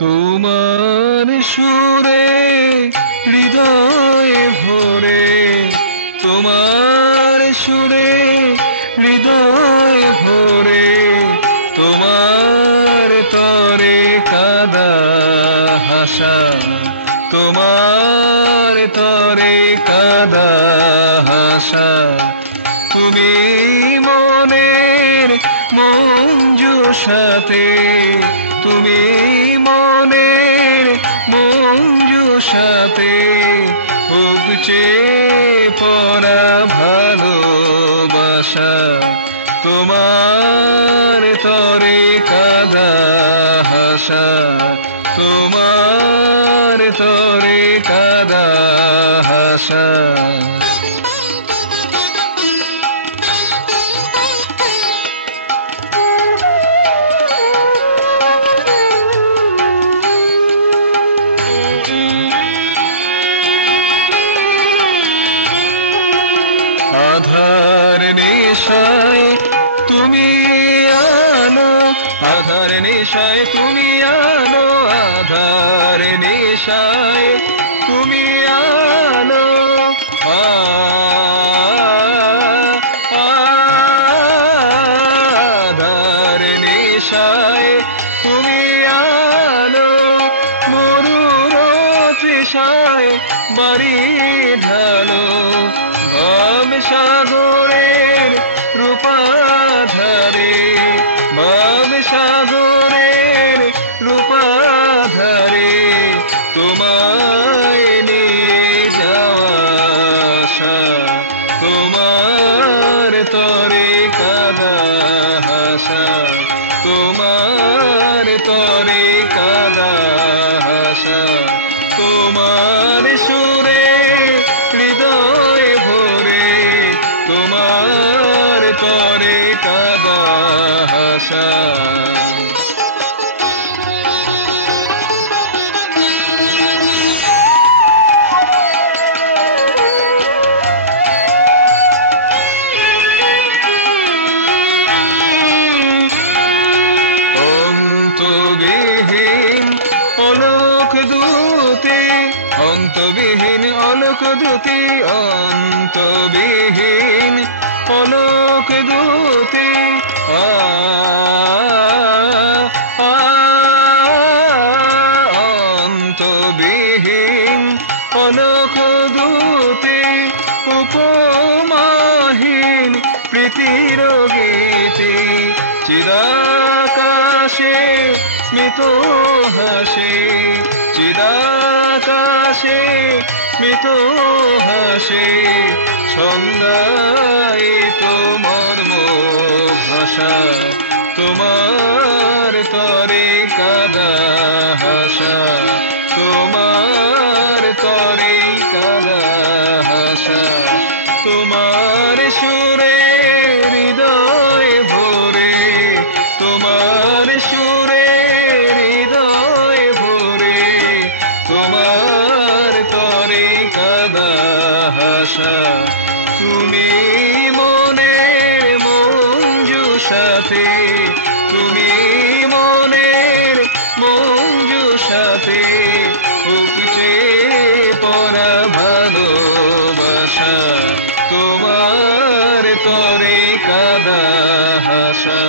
তোমার সুরে হৃদয়ে ভরে, তোমার সুরে হৃদয়ে ভরে, তোমার তরে কাদা হাসা, তোমার তরে কাদা হাসা। তুমি মনের মঞ্জুষাতে, তুমি মনের মঞ্জুষাতে উপচে পড়া ভালোবাসা, তোমার তরে কাদা হাসা, তোমার তরে কাদা হাসা। আধার নেশায় তুমি আনো, আধার নেশায় তুমি আনো, আধার নেশায় তুমি আনো, আধার নেশায় তুমি আনো, মরুর তৃষায় বাড়ি ঢালো, ভাব সাগরের রূপাধারে, ভাব সাগরের রূপাধারে, তোমায় নিয়ে যাওয়া আশা, তোমার তরে কাদা হাসা, তোমার তরে কাদা হাসা। তোমার সুরে হৃদয় ভরে, তোমার তরে কাদা হাসা। অন্তবিহীন অলোক দূতে, অন্তবিহীন অলোক দূতে, অন্তবিহীন অলোক দূতে, অন্তবিহীন অলোক দূতে, উপমাহীন প্রীতির গীতে, চিদাকাশে স্মিত হাসে, চিদাকাশে স্মিত হাসে, ছন্দায়িত মর্ম ভাষা, তোমার তরে কাদা হাসা, তোমার তরে কাদা হাসা। তোমার সুরে হৃদয় ভরে, তোমার সুরে হৃদয় ভরে, তোমার তরে কাদা হাসা। তুমি মনের মঞ্জুষাতে, তুমি মনের মঞ্জুষাতে উপচে পড়া ভালোবাসা, তোমার তরে কাদা হাসা।